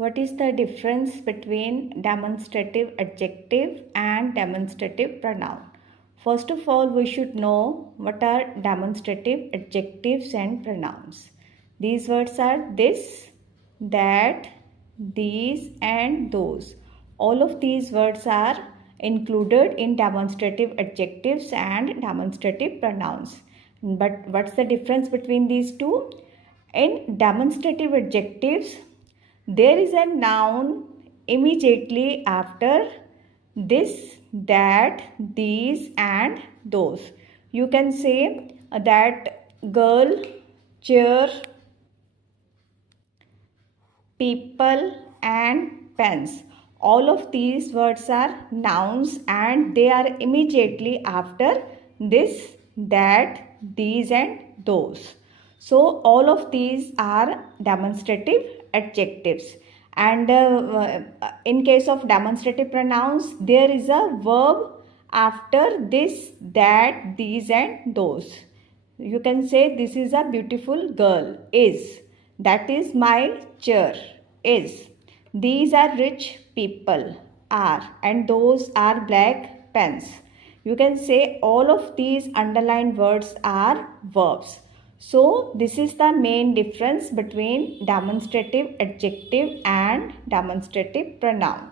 What is the difference between demonstrative adjective and demonstrative pronoun? First of all, we should know what are demonstrative adjectives and pronouns. These words are this, that, these and those. All of these words are included in demonstrative adjectives and demonstrative pronouns. But what's the difference between these two? In demonstrative adjectives, there is a noun immediately after this, that, these and those. You can say that girl, chair, people and pens. All of these words are nouns and they are immediately after this, that, these and those. So all of these are demonstrative adjectives. And in case of demonstrative pronouns, there is a verb after this, that, these and those. You can say this is a beautiful girl, is. That is my chair, is. These are rich people, are. And those are black pens. You can say all of these underlined words are verbs. So this is the main difference between demonstrative adjective and demonstrative pronoun.